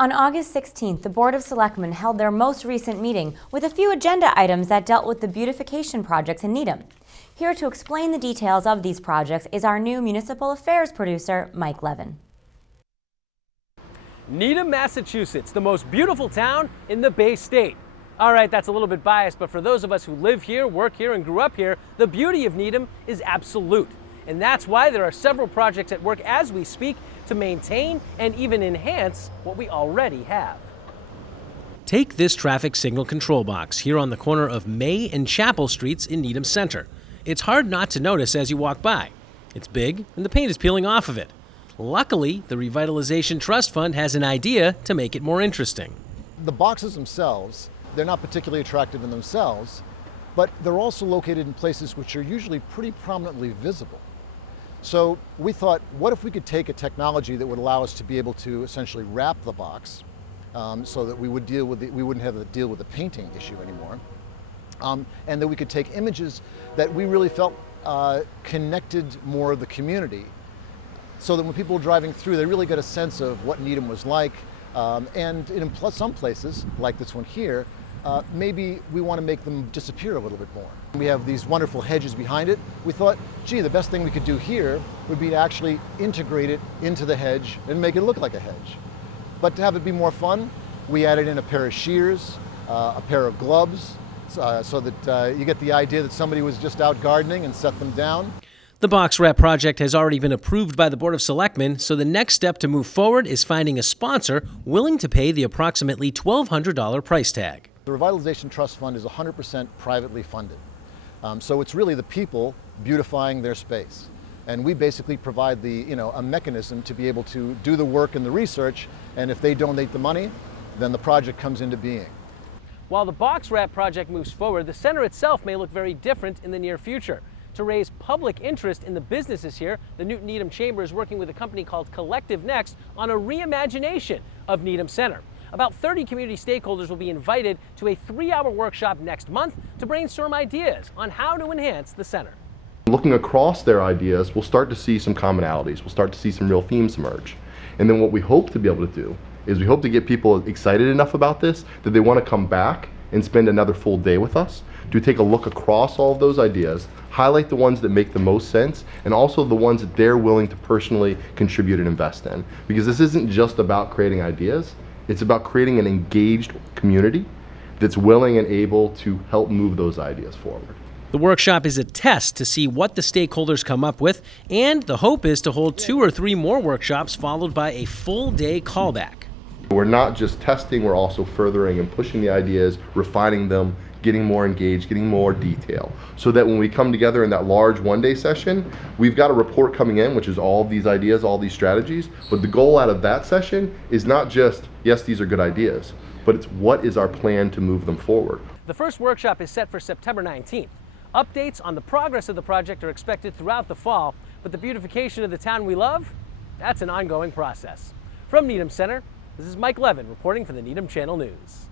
On August 16th, the Board of Selectmen held their most recent meeting with a few agenda items that dealt with the beautification projects in Needham. Here to explain the details of these projects is our new municipal affairs producer, Mike Levin. Needham, Massachusetts, the most beautiful town in the Bay State. All right, that's a little bit biased, but for those of us who live here, work here, and grew up here, the beauty of Needham is absolute. And that's why there are several projects at work as we speak to maintain and even enhance what we already have. Take this traffic signal control box here on the corner of May and Chapel Streets in Needham Center. It's hard not to notice as you walk by. It's big and the paint is peeling off of it. Luckily, the Revitalization Trust Fund has an idea to make it more interesting. The boxes themselves, they're not particularly attractive in themselves, but they're also located in places which are usually pretty prominently visible. So we thought, what if we could take a technology that would allow us to be able to essentially wrap the box so that we wouldn't have to deal with the painting issue anymore, and that we could take images that we really felt connected more of the community, so that when people were driving through, they really got a sense of what Needham was like. And in some places, like this one here, maybe we want to make them disappear a little bit more. We have these wonderful hedges behind it. We thought, gee, the best thing we could do here would be to actually integrate it into the hedge and make it look like a hedge. But to have it be more fun, we added in a pair of shears, a pair of gloves, so that you get the idea that somebody was just out gardening and set them down. The box wrap project has already been approved by the Board of Selectmen, so the next step to move forward is finding a sponsor willing to pay the approximately $1,200 price tag. The Revitalization Trust Fund is 100% privately funded. So it's really the people beautifying their space. And we basically provide a mechanism to be able to do the work and the research, and if they donate the money, then the project comes into being. While the box wrap project moves forward, the center itself may look very different in the near future. To raise public interest in the businesses here, the Newton Needham Chamber is working with a company called CollectiveNext on a reimagination of Needham Center. About 30 community stakeholders will be invited to a 3-hour workshop next month to brainstorm ideas on how to enhance the center. Looking across their ideas, we'll start to see some commonalities. We'll start to see some real themes emerge. And then what we hope to be able to do is we hope to get people excited enough about this that they want to come back and spend another full day with us to take a look across all of those ideas, highlight the ones that make the most sense, and also the ones that they're willing to personally contribute and invest in. Because this isn't just about creating ideas, it's about creating an engaged community that's willing and able to help move those ideas forward. The workshop is a test to see what the stakeholders come up with, and the hope is to hold 2 or 3 more workshops followed by a full-day callback. We're not just testing, we're also furthering and pushing the ideas, refining them, getting more engaged, getting more detail, so that when we come together in that large one-day session, we've got a report coming in, which is all of these ideas, all these strategies, but the goal out of that session is not just, yes, these are good ideas, but it's what is our plan to move them forward. The first workshop is set for September 19th. Updates on the progress of the project are expected throughout the fall, but the beautification of the town we love, that's an ongoing process. From Needham Center, this is Mike Levin reporting for the Needham Channel News.